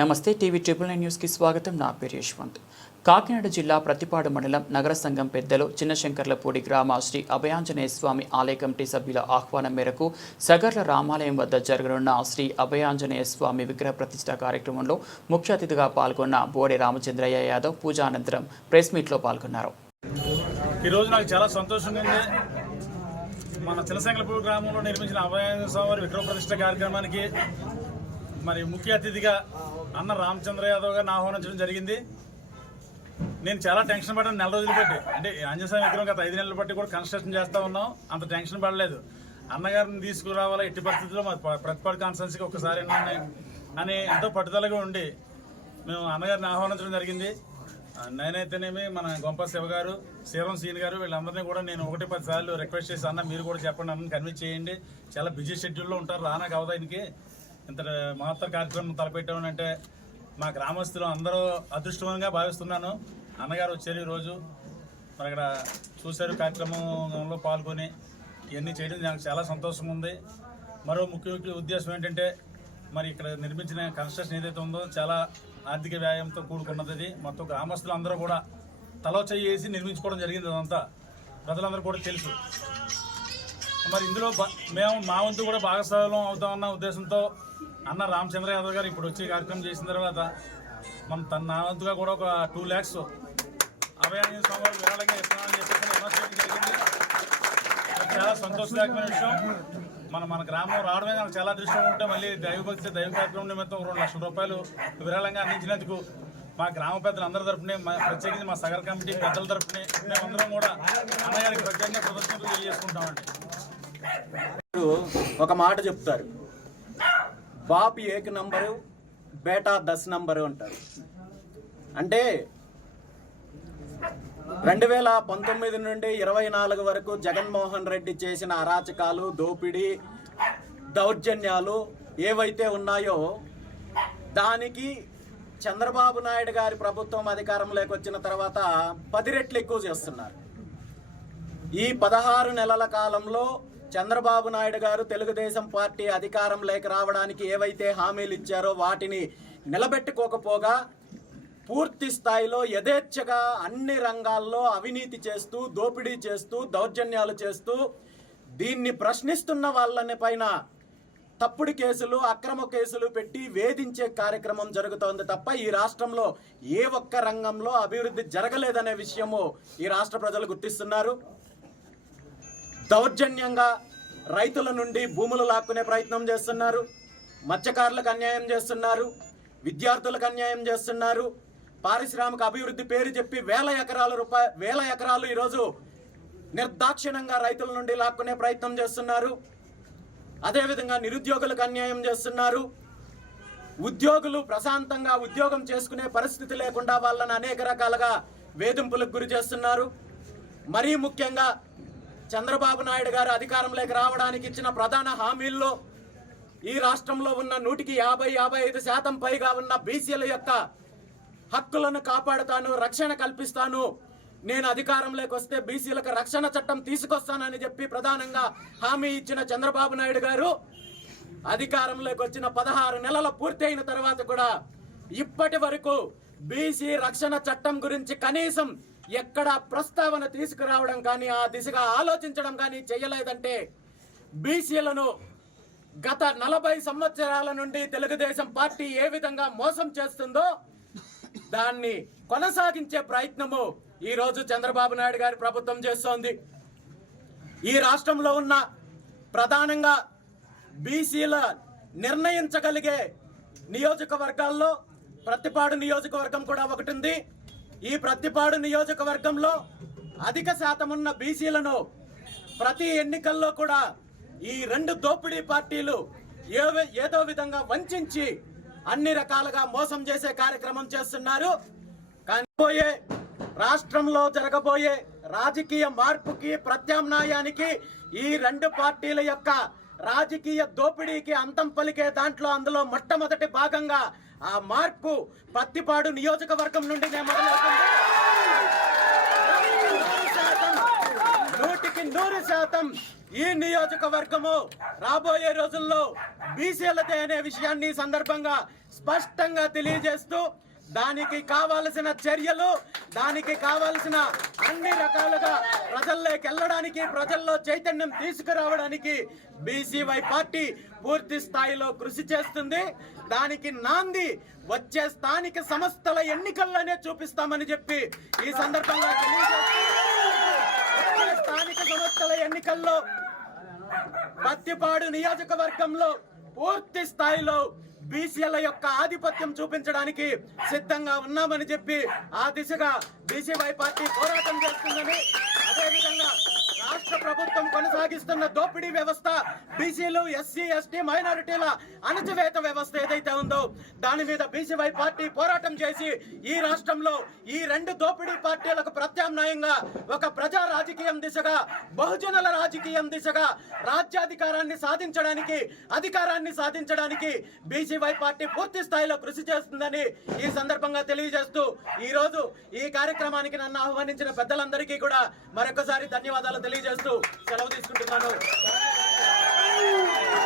నమస్తే TV triple nine న్యూస్కి స్వాగతం. నా పేరు యశ్వంత్. కాకినాడ జిల్లా ప్రతిపాడు మండలం నగర సంఘం పెద్దలు చిన్నశంకర్లపూడి గ్రామ శ్రీ అభయాంజనేయ స్వామి ఆలయ కమిటీ సభ్యుల ఆహ్వానం మేరకు సగర్ల రామాలయం వద్ద జరగనున్న శ్రీ అభయాంజనేయ స్వామి విగ్రహ ప్రతిష్ట కార్యక్రమంలో ముఖ్య అతిథిగా పాల్గొన్న బోడే రామచంద్రయ్య యాదవ్ పూజ అనంతరం ప్రెస్ మీట్లో పాల్గొన్నారు. ఈరోజు నాకు చాలా సంతోషంగా ఉంది మన చిన్నశంకలపూడి గ్రామంలో నిర్మించిన అభయాంజనేయ స్వామి విగ్రహ ప్రతిష్ట కార్యక్రమానికి మరి ముఖ్య అతిథిగా అన్న రామచంద్ర యాదవ్ గారిని ఆహ్వానించడం జరిగింది. నేను చాలా టెన్షన్ పడ్డాను నెల రోజులు బట్టి. అంటే ఆంజనేయ విగ్రహం గత ఐదు నెలలు బట్టి కూడా కన్స్ట్రక్షన్ చేస్తా ఉన్నాం. అంత టెన్షన్ పడలేదు. అన్నగారిని తీసుకురావాలా ఎట్టి పరిస్థితుల్లో మా ప- ప్రతిపాడు కాన్ఫరెన్స్కి ఒకసారి అని అని ఎంతో పట్టుదలగా ఉండి మేము అన్నగారిని ఆహ్వానించడం జరిగింది. నేనైతేనేమి మన గొంప శివ గారు శ్రీరామ్ సీన్ గారు వీళ్ళందరినీ కూడా నేను ఒకటి పది సార్లు రిక్వెస్ట్ చేసి అన్న మీరు కూడా చెప్పండి అన్న కన్విన్స్ చేయండి. చాలా బిజీ షెడ్యూల్లో ఉంటారు రానా కావదా ఇంత మహత్తర కార్యక్రమం తలపెట్టామనంటే మా గ్రామస్తులు అందరూ అదృష్టవంగా భావిస్తున్నాను. అన్నగారు వచ్చారు ఈరోజు. మరి అక్కడ చూశారు కార్యక్రమంలో పాల్గొని ఇవన్నీ చేయడం నాకు చాలా సంతోషంగా ఉంది. మరో ముఖ్య ముఖ్య ఉద్దేశం ఏంటంటే మరి ఇక్కడ నిర్మించిన కన్స్ట్రక్షన్ ఏదైతే ఉందో చాలా ఆర్థిక వ్యాయంతో కూడుకున్నది అది. మొత్తం గ్రామస్తులు అందరూ కూడా తలో చేయి వేసి నిర్మించుకోవడం జరిగింది అదంతా. ప్రజలందరూ కూడా తెలుసు. మరి ఇందులో మేము మా వంతు కూడా భాగస్వామ్యం అవుతామన్న ఉద్దేశంతో అన్న రామచంద్ర యాదవ్ గారు ఇప్పుడు వచ్చి కార్యక్రమం చేసిన తర్వాత మనం తన నా వంతుగా కూడా ఒక టూ ల్యాక్స్ అభయాన్ని స్వామి విరాళంగా ఇస్తున్నామని చెప్పేసి జరిగింది. అది చాలా సంతోషదాయకమైన విషయం. మన మన గ్రామం రావడమే నాకు చాలా అదృష్టం ఉంటే మళ్ళీ దైవభక్తి దైవ కార్యక్రమం నిమిత్తం రెండు లక్షల రూపాయలు విరాళంగా అందించినందుకు మా గ్రామ పెద్దలందరి మా ప్రత్యేకించి మా సగర్ కమిటీ పెద్దల తరపునే మేమందరం కూడా అన్నగారికి ప్రత్యేకంగా ప్రదర్శనలు తెలియజేసుకుంటామండి. ఒక మాట చెప్తారు. బాప్ ఏక నంబరు బేటా దస్ నంబరు అంటారు. అంటే రెండు వేల పంతొమ్మిది నుండి ఇరవై నాలుగు వరకు జగన్మోహన్ రెడ్డి చేసిన అరాచకాలు దోపిడీ దౌర్జన్యాలు ఏవైతే ఉన్నాయో దానికి చంద్రబాబు నాయుడు గారి ప్రభుత్వం అధికారంలోకి వచ్చిన తర్వాత పది రెట్లు ఎక్కువ చేస్తున్నారు. ఈ పదహారు నెలల కాలంలో చంద్రబాబు నాయుడు గారు తెలుగుదేశం పార్టీ అధికారం లేక రావడానికి ఏవైతే హామీలు ఇచ్చారో వాటిని నిలబెట్టుకోకపోగా పూర్తి స్థాయిలో యథేచ్ఛగా అన్ని రంగాల్లో అవినీతి చేస్తూ దోపిడీ చేస్తూ దౌర్జన్యాలు చేస్తూ దీన్ని ప్రశ్నిస్తున్న వాళ్ళని పైన తప్పుడు కేసులు అక్రమ కేసులు పెట్టి వేధించే కార్యక్రమం జరుగుతోంది తప్ప ఈ రాష్ట్రంలో ఏ ఒక్క రంగంలో అభివృద్ధి జరగలేదనే విషయము ఈ రాష్ట్ర ప్రజలు గుర్తిస్తున్నారు. దౌర్జన్యంగా రైతుల నుండి భూములు లాక్కునే ప్రయత్నం చేస్తున్నారు. మత్స్యకారులకు అన్యాయం చేస్తున్నారు. విద్యార్థులకు అన్యాయం చేస్తున్నారు. పారిశ్రామిక అభివృద్ధి పేరు చెప్పి వేల ఎకరాల రూపాయ వేల ఎకరాలు ఈరోజు నిర్దాక్షిణ్యంగా రైతుల నుండి లాక్కునే ప్రయత్నం చేస్తున్నారు. అదేవిధంగా నిరుద్యోగులకు అన్యాయం చేస్తున్నారు. ఉద్యోగులు ప్రశాంతంగా ఉద్యోగం చేసుకునే పరిస్థితి లేకుండా వాళ్ళని అనేక రకాలుగా వేధింపులకు గురి చేస్తున్నారు. మరీ ముఖ్యంగా చంద్రబాబు నాయుడు గారు అధికారంలోకి రావడానికి ఇచ్చిన ప్రధాన హామీల్లో ఈ రాష్ట్రంలో ఉన్న నూటికి యాభై యాభై ఐదు శాతం పైగా ఉన్న బీసీల యొక్క హక్కులను కాపాడుతాను రక్షణ కల్పిస్తాను. నేను అధికారంలోకి వస్తే బీసీలకు రక్షణ చట్టం తీసుకొస్తానని చెప్పి ప్రధానంగా హామీ ఇచ్చిన చంద్రబాబు నాయుడు గారు అధికారంలోకి వచ్చిన పదహారు నెలల పూర్తయిన తర్వాత కూడా ఇప్పటి వరకు బీసీ రక్షణ చట్టం గురించి కనీసం ఎక్కడ ప్రస్తావన తీసుకురావడం కానీ ఆ దిశగా ఆలోచించడం కానీ చేయలేదంటే బీసీలను గత నలభై సంవత్సరాల నుండి తెలుగుదేశం పార్టీ ఏ విధంగా మోసం చేస్తుందో దాన్ని కొనసాగించే ప్రయత్నము ఈ రోజు చంద్రబాబు నాయుడు గారి ప్రభుత్వం చేస్తోంది. ఈ రాష్ట్రంలో ఉన్న ప్రధానంగా బీసీల నిర్ణయించగలిగే నియోజకవర్గాల్లో ప్రతిపాడు నియోజకవర్గం కూడా ఒకటి ఉంది. ఈ ప్రతిపాడు నియోజకవర్గంలో అధిక శాతం ఉన్న బీసీలను ప్రతి ఎన్నికల్లో కూడా ఈ రెండు దోపిడీ పార్టీలు ఏవే- ఏదో విధంగా వంచి అన్ని రకాలుగా మోసం చేసే కార్యక్రమం చేస్తున్నారు. కానిపోయే రాష్ట్రంలో జరగబోయే రాజకీయ మార్పుకి ప్రత్యామ్నాయానికి ఈ రెండు పార్టీల యొక్క రాజకీయ దోపిడీకి అంతం పలికే దాంట్లో అందులో మొట్టమొదటి భాగంగా ఆ మార్పు పత్తిపాడు నియోజకవర్గం నుండి శాతం నూటికి నూరు శాతం ఈ నియోజకవర్గము రాబోయే రోజుల్లో బీసీలదే అనే విషయాన్ని సందర్భంగా స్పష్టంగా తెలియజేస్తూ దానికి కావాల్సిన చర్యలు దానికి కావాల్సిన అన్ని రకాలుగా ప్రజల్లోకి వెళ్ళడానికి ప్రజల్లో చైతన్యం తీసుకురావడానికి బీసీవై పార్టీ పూర్తి స్థాయిలో కృషి చేస్తుంది. దానికి నాంది వచ్చే స్థానిక సంస్థల ఎన్నికల్లోనే చూపిస్తామని చెప్పి ఈ సందర్భంగా స్థానిక సంస్థల ఎన్నికల్లో పత్తిపాడు నియోజకవర్గంలో పూర్తి స్థాయిలో బీసీల యొక్క ఆధిపత్యం చూపించడానికి సిద్ధంగా ఉన్నామని చెప్పి ఆ దిశగా బీసీవై పార్టీ పోరాటం చేస్తుందని అదేవిధంగా కొనసాగిస్తున్న దోపిడీ వ్యవస్థ బీసీలు ఎస్సీ ఎస్టీ మైనారిటీల అణచివేత వ్యవస్థ ఏదైతే ఉందో దాని మీద బీసీవై పార్టీ పోరాటం చేసి ఈ రాష్ట్రంలో ఈ రెండు దోపిడీ పార్టీలకు ప్రత్యామ్నాయంగా ఒక ప్రజా రాజకీయం దిశగా బహుజనుల రాజకీయం దిశగా రాజ్యాధికారాన్ని సాధించడానికి అధికారాన్ని సాధించడానికి బీసీవై పార్టీ పూర్తి స్థాయిలో కృషి చేస్తుందని ఈ సందర్భంగా తెలియజేస్తూ ఈ రోజు ఈ కార్యక్రమానికి నన్ను ఆహ్వానించిన పెద్దలందరికీ కూడా మరొకసారి ధన్యవాదాలు తెలియజేస్తూ సెలవు తీసుకుంటున్నాను. కోరుకుంటున్నాను